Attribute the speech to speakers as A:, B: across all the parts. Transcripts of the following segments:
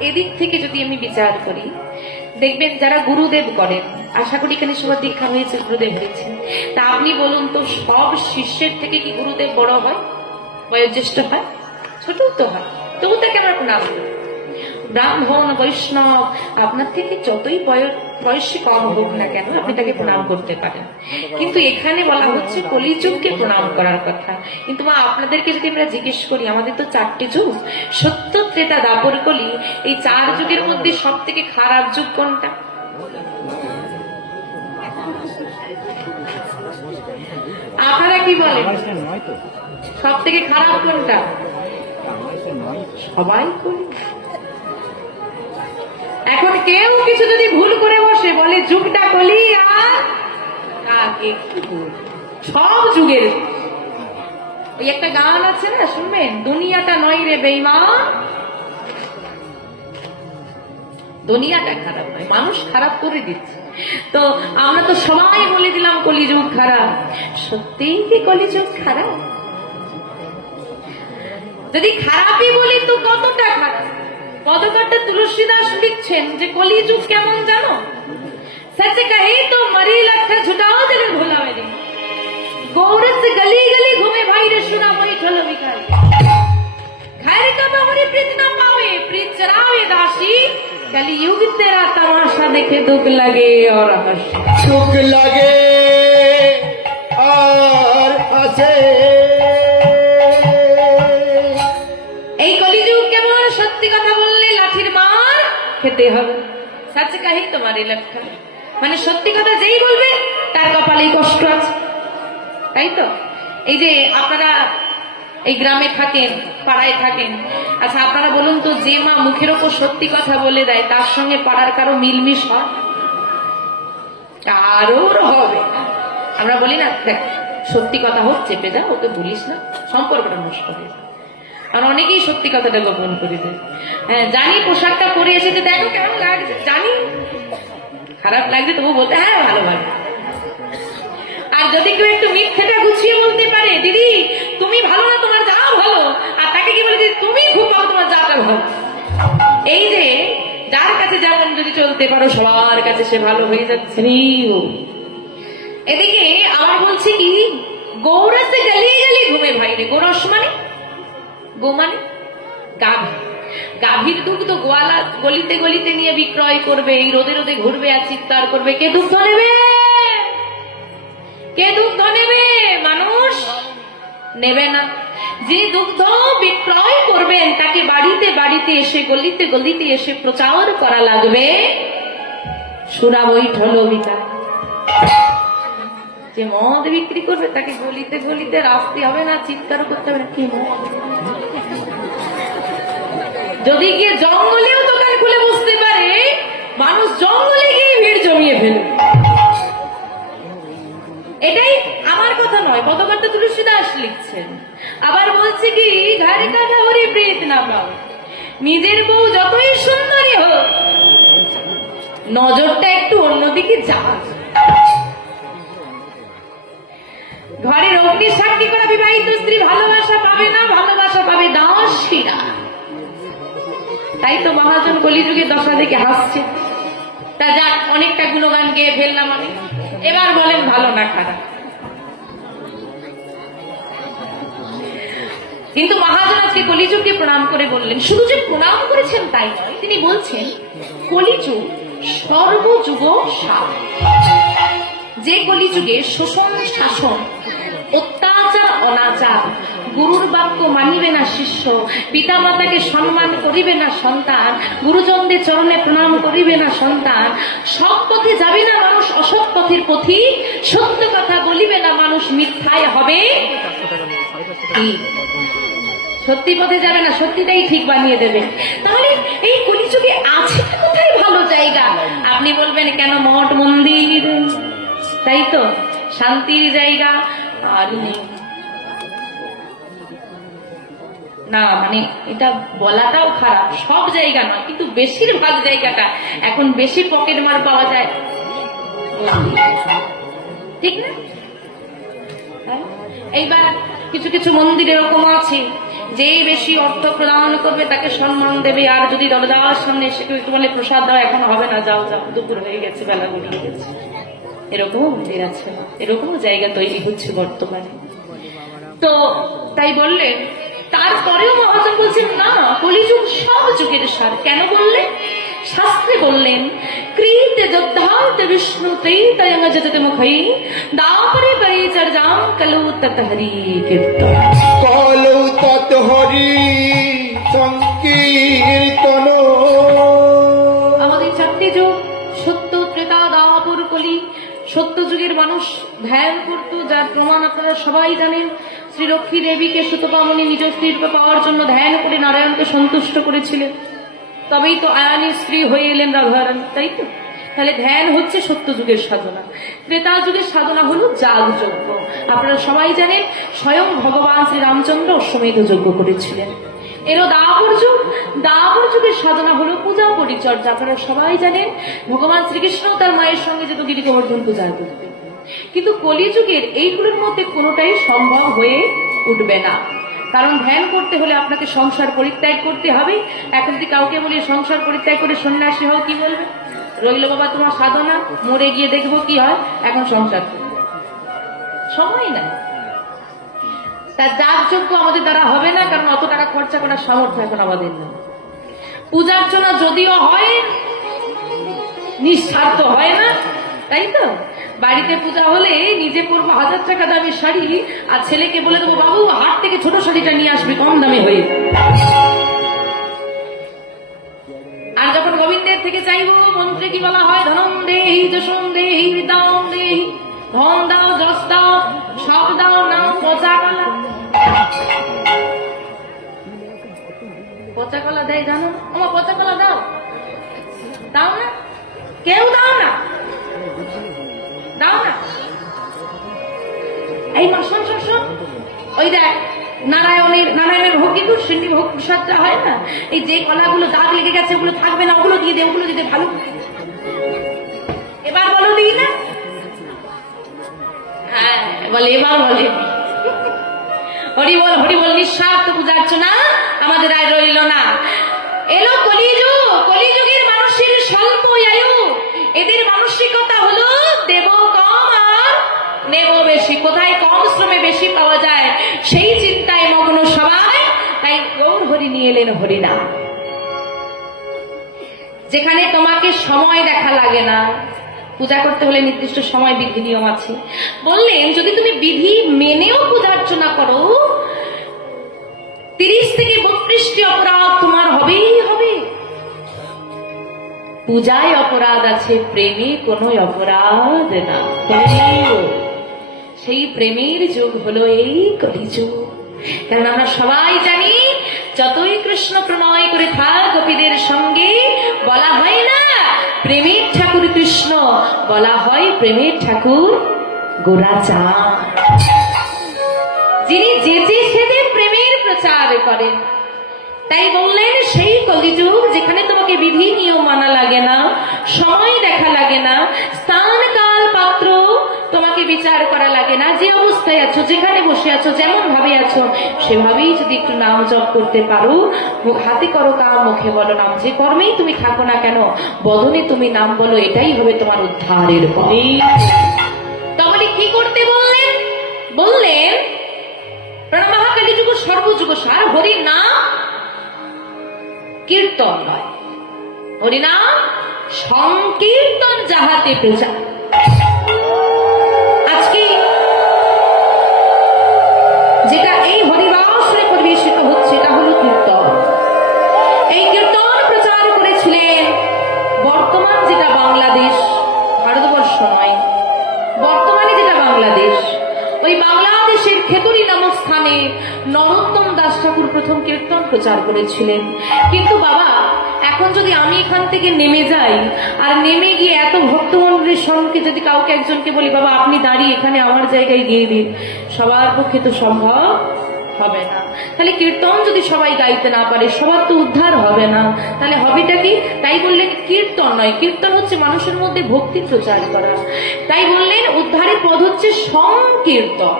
A: এদিক থেকে যদি আমি বিচার করি, দেখবেন যারা গুরুদেব করেন, আশা করি এখানে সবার দীক্ষা হয়েছে, গুরুদেব হয়েছে। তা আপনি বলুন তো, সব শিষ্যের থেকে কি গুরুদেব বড় হয়? বয়োজ্যেষ্ঠ হয়? ছোট তো হয়। তবু তাকে আমরা প্রণাম করি। ব্রাহ্মণ বৈষ্ণব আপনার থেকে যতই বয়- বয়সে কম হোক না কেন আপনি তাকে প্রণাম করতে পারেন। কিন্তু এখানে বলা হচ্ছে কলিযুগকে প্রণাম করার কথা। কিন্তু মা আপনাদেরকে যদি আমরা জিজ্ঞেস করি আমাদের তো চারটি যুগ। সত্য ত্রেতা দাপর কলি এই চার যুগের মধ্যে সব থেকে খারাপ যুগ কোনটা? আপনারা কি বলেন? সব থেকে খারাপ কোনটা? সবাই করি এখন কেউ কিছু যদি ভুল করে বসে, বলে, যুগটা কলি আর? সব যুগের ওই একটা গান আছে না, শুনবেন? দুনিয়াটা নয় রে বেইমান দুনিয়াটা খারাপ নয়, মানুষ খারাপ করে দিচ্ছে। তো আমরা তো সবাই বলে দিলাম, কলিযুগ খারাপ। সত্যিই কি কলিযুগ খারাপ? যদি খারাপই বলি, তো কতটা খারাপ? পদকারটা তুলসীদাস লিখছেন যে কলিযুগ কেমন জানো सच कहे तो मरी लखा झुटाओ जगह भोला मेरी गौरस गली गली घूमे भाई रे सुना मोई ठलो विकार घर का मोहरी प्रीत ना पावे प्रीत चरावे दासी कली युग तेरा तमाशा देखे दुख लगे और हंस
B: সুখ লাগে আর আছে
A: খেতে হবে। সাচ কাহি তোমার এই লেখা মানে সত্যি কথা যেই বলবে, তার কপালেই কষ্ট আছে। তাই তো? এই যে আপনারা এই গ্রামে থাকেন, পাড়ায় থাকেন আচ্ছা আপনারা বলুন তো, যে মা মুখের ওপর সত্যি কথা বলে দেয়, তার সঙ্গে পাড়ার কারও মিলমিশ হয়? কারোর হবে আমরা বলি না, দেখ, সত্যি কথা হোক, চেপে যা, ওকে বলিস না, সম্পর্কটা নষ্ট হয়ে যায়। কারণ অনেকেই সত্যি কথাটা গোপন করে দেয়। হ্যাঁ জানি পোশাকটা পরে এসেছে দেখো কেমন লাগছে, জানি। খারাপ লাগছে তবু বলতে হ্যাঁ ভালো ভালো আর যদি কেউ একটু মিথ্যেটা গুছিয়ে বলতে পারে, দিদি, তুমি ভালো না, তোমার যা ভালো। আর তাকে কি বলে, দিদি, তুমি খুব ভালো, তোমার যাটা ভালো। এই যে, যার কাছে যেমন যদি চলতে পারো, সবার কাছে সে ভালো হয়ে যাচ্ছে এদিকে আবার বলছে কি গৌরসে গলি গলি ঘুমে ভাই রে, গোরস মানে? গো মানে? গাভী। গাভীর দুগ্ধ গোয়ালা গলিতে গলিতে নিয়ে বিক্রয় করবে, এই রোদে রোদে ঘুরবে আর চিৎকার করবে, কে দুগ্ধ নেবে? কে দুগ্ধ নেবে, মানুষ? নেবে না। যিনি দুগ্ধ বিক্রয় করবেন, তাকে বাড়িতে বাড়িতে এসে, গলিতে গলিতে এসে প্রচার করা লাগবে। সুরা বৈঠল বিতা যে মদ বিক্রি করবে, তাকে গলিতে গলিতে রাস্তে হবে না, চিৎকার করতে হবে না। কি মদ? যদি গিয়ে জঙ্গলেও দোকান খুলে বসতে পারে, মানুষ জঙ্গলে গিয়ে ভিড় জমিয়ে ফেলবে। এটাই আমার কথা নয় পদকর্তা তুলসী দাস লিখছেন। আবার বলছে কি ঘরে কাটা হরি প্রীত না পাও নিজের বউ যতই সুন্দরী হোক, নজরটা একটু অন্যদিকে যাক ঘরের অগ্নি সাক্ষী করা বিবাহিত স্ত্রী ভালোবাসা পাবে না, ভালোবাসা পাবে দাসীরা। তাই তো মহাজন কলিযুগে দশা দেখে হাসছে। তা যাক, অনেকটা গুণগান গেয়ে ফেললাম আমি। এবার বলেন ভালো না খারাপ। কিন্তু মহাজন আজকে কলিযুগকে প্রণাম করে বললেন, শুধু যে প্রণাম করেছেন তাই নয়, তিনি বলছেন, কলিযুগ সর্বযুগ সার যে কলিযুগে শোষণ শাসন অত্যাচার অনাচার গুরুর বাক্য মানিবে না শিষ্য পিতা মাতাকে সম্মান করিবে না সন্তান, গুরুজনদের চরণে প্রণাম করিবে না সন্তান। সৎ পথে যাবে না মানুষ, অসৎ পথের পথি। সত্য কথা বলিবে না মানুষ মিথ্যায় হবে? সত্যি পথে যাবে না, সত্যিটাই ঠিক বানিয়ে দেবে। তাহলে এই কলিযুগে আছে কোথায় ভালো জায়গা? আপনি বলবেন, কেন মঠ মন্দির? তাই তো, শান্তির জায়গা, আর না মানে এটা বলাটাও খারাপ। সব জায়গা নয়, কিন্তু বেশিরভাগ জায়গাটা এখন বেশি পকেট মার পাওয়া যায়। ঠিক না? হ্যাঁ? এইবার কিছু কিছু মন্দির এরকম আছে, যেই বেশি অর্থ প্রদান করবে তাকে সম্মান দেবে, আর যদি দরজার সামনে এসে কেউ একটু বলে, প্রসাদ দাও, এখন হবে না, যাও যাও, দুপুর হয়ে গেছে, বেলা গড়িয়ে গেছে। এরকমও মন্দির আছে, এরকমও জায়গা তৈরি হচ্ছে বর্তমানে। তো তাই বললেন তারপরেও মহাজন বলছেন না কলিযুগ সব যুগের সার। কেন বললেন শাস্ত্রে বললেন কৃত যোদ্ধাত বিষ্ণু ত্রেতয়ং যজতে মুখৈ দাপরে পরিচর্যাম কলু তত হরি কীর্তন।
B: কলৌ তৎ হরি সংকীর্তন।
A: আমাদের চারটি যুগ সত্য ত্রেতা দাপুর কলি। সত্য যুগের মানুষ ধ্যান করত যার প্রমাণ আপনারা সবাই জানেন। শ্রী লক্ষ্মী দেবীকে সুতপামনি নিজ স্ত্রীরূপে পাওয়ার জন্য ধ্যান করে নারায়ণকে সন্তুষ্ট করেছিলেন। তবেই তো আয়ানের স্ত্রী হয়ে এলেন রাধারান, তাই তো? তাহলে ধ্যান হচ্ছে সত্য যুগের সাধনা। ত্রেতা যুগের সাধনা হলো যাগ যজ্ঞ। আপনারা সবাই জানেন, স্বয়ং ভগবান শ্রী রামচন্দ্র অশ্বমেধ যজ্ঞ করেছিলেন। এরও দাপর যুগ দাপর যুগের সাধনা হলো পূজা পরিচর্যা। আপনারা সবাই জানেন, ভগবান শ্রীকৃষ্ণ তার মায়ের সঙ্গে যেত গিরি গোবর্ধন পূজা করতে কিন্তু কলিযুগের এইগুলোর মধ্যে কোনোটাই সম্ভব হয়ে উঠবে না। কারণ ধ্যান করতে হলে আপনাকে সংসার পরিত্যাগ করতে হবে। এখন যদি কাউকে বলি, সংসার পরিত্যাগ করে সন্ন্যাসী হও কি বলবে? রইল বাবা তোমার সাধনা, মরে গিয়ে দেখব কি হয়। এখন সংসার সময় নাই। তার যাগযজ্ঞ আমাদের দ্বারা হবে না, কারণ অত টাকা খরচা করার সামর্থ্য এখন আমাদের নেই। পূজার্চনা যদিও হয়, নিঃস্বার্থ হয় না, তাই তো? বাড়িতে পূজা হলে নিজে করব হাজার টাকা দামি শাড়ি, আর ছেলেকে বলে দেবো, বাবু হাট থেকে ছোট শাড়িটা নিয়ে আসবি, কম দামে হয়ে আর যখন গোবিন্দের থেকে চাইব, মন্ত্রে কি বলা হয়? ধনম দেহি, যশম দেহি বিদ্যাম দেহি, ধন দাও, যশ দাও, সব দাও নাও পচা কলা। পচা কলা দেয় জানো? আমার পচা কলা দাও। দাও না? কেউ দাও না? দাও না। এই মা, শোন শোন ওই দেখ, নারায়ণের নারায়ণের সিন্ধি ভোগ প্রসাদটা হয় না? এই যে কলাগুলো দাগ লেগে গেছে, ওগুলো থাকবে না, ওগুলো দিয়ে দে, ওগুলো ভালো। এবার বলো দিই না। হ্যাঁ বলে, এবার বলে। হরি বল হরি বল নিঃস্বার্থ না আমাদের আর রইল না। এলো কলিযুগ, কলিযুগের মানুষের স্বল্প আয়ু। এদের মানসিকতা হলো দেব কম আর নেব বেশি। কোথায় কম শ্রমে বেশি পাওয়া যায়? সেই চিন্তায় মগ্ন সবাই। তাই গৌর হরি নিয়ে এলেন হরিনা। যেখানে তোমাকে সময় দেখা লাগে না। পূজা করতে হলে নির্দিষ্ট সময় বিধি নিয়ম আছে। বললেন, যদি তুমি বিধি মেনেও পূজা অর্চনা করো, তিরিশ থেকে বত্রিশটি অপরাধ তোমার হবেই হবে। পূজায় অপরাধ আছে প্রেমে কোনো অপরাধ না। সেই প্রেমের যুগ হলো এই কলিযুগ কারণ আমরা সবাই জানি যতই কৃষ্ণ প্রণয় করে থাক গোপীদের সঙ্গে বলা হয় না প্রেমের ঠাকুর কৃষ্ণ বলা হয় প্রেমের ঠাকুর গোরাচাঁদ যিনি যে যে সেদে প্রেমের প্রচার করেন তাই বললেন সেই কলিযুগ যেখানে তোমাকে বিধি অবস্থায় আছো, যেখানে বসে আছো, যেমন ভাবে আছো, সেভাবেই যদি একটু নাম জপ করতে পারো হাতে করো কাম, মুখে বলো নাম, যে কর্মেই তুমি থাকো না কেন, বদনে তুমি নাম বলো, এটাই হবে তোমার উদ্ধারের পথ তাহলে কি করতে বললেন? বললেন প্রণমাহাকালী যুগ সর্বযুগ সার হরির নাম কীর্তন নয় হরিনাম সংকীর্তন যাহাতে প্রচার বর্তমান যেটা বাংলাদেশ, ভারতবর্ষ নয়, বর্তমানে যেটা বাংলাদেশ, ওই বাংলাদেশের খেতুরি নামক স্থানে নরোত্তম দাস ঠাকুর প্রথম কীর্তন প্রচার করেছিলেন। কিন্তু বাবা, এখন যদি আমি এখান থেকে নেমে যাই, আর নেমে গিয়ে এত ভক্তমন্ডলের সঙ্গে যদি কাউকে একজনকে বলি, বাবা, আপনি দাঁড়িয়ে এখানে আমার জায়গায় গিয়ে দিন। সবার পক্ষে তো সম্ভব। তাহলে কীর্তন যদি সবাই গাইতে না পারে, সবার তো উদ্ধার হবে না। তাহলে হবেটা কি? তাই বললেন কীর্তন নয়। কীর্তন হচ্ছে মানুষের মধ্যে ভক্তি প্রচার করা। তাই বললেন উদ্ধারের পদ হচ্ছে সংকীর্তন।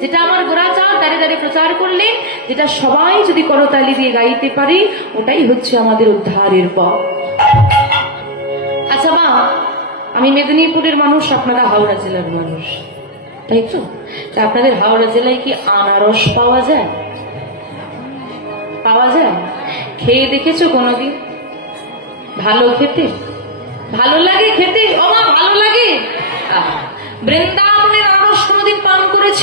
A: যেটা আমার গোড়াচার দাঁড়িয়ে দাঁড়িয়ে প্রচার করলে যেটা সবাই যদি করতালি দিয়ে গাইতে পারি, ওটাই হচ্ছে আমাদের উদ্ধারের পথ। আচ্ছা মা, আমি মেদিনীপুরের মানুষ, আপনারা হাওড়া জেলার মানুষ, তাই তো? তা আপনাদের হাওড়া জেলায় কি আনারস পাওয়া যায়? পাওয়া যায়? খেয়ে দেখেছ কোনোদিন? ভালো খেতে? ভালো লাগে খেতে? ও মা ভালো লাগে। বৃন্দাবনের আনারস কোনোদিন পান করেছ?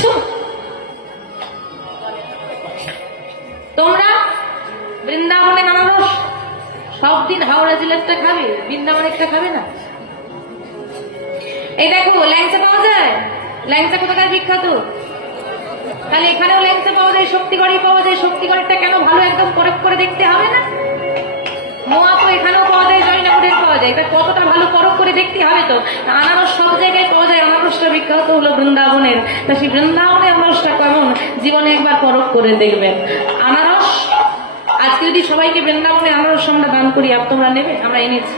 A: তোমরা বৃন্দাবনের আনারস সব দিন হাওড়া জেলারটা খাবে? বৃন্দাবনেরটা খাবে না? এই দেখো, ল্যাংচা পাওয়া যায়? ল্যাংচা কোথাকার বিখ্যাত? তাহলে এখানেও ল্যাংচা পাওয়া যায় শক্তিগড়ে পাওয়া যায় শক্তিগড়েরটা কেন ভালো একদম পরখ করে দেখতে হবে না? মোয়া তো এখানেও পাওয়া যায়, জয়নগরের পাওয়া যায়। তা কতটা ভালো পরখ করে দেখতে হবে তো? আনারস সব জায়গায় পাওয়া যায় আনারসটা বিখ্যাত হলো বৃন্দাবনের। তা সেই বৃন্দাবনের আনারসটা কেমন? জীবনে একবার পরখ করে দেখবেন। আনারস, আজকে যদি সবাইকে বৃন্দাবনে আনারস আমরা দান করি আপ তোমরা নেবে, আমরা এনেছি।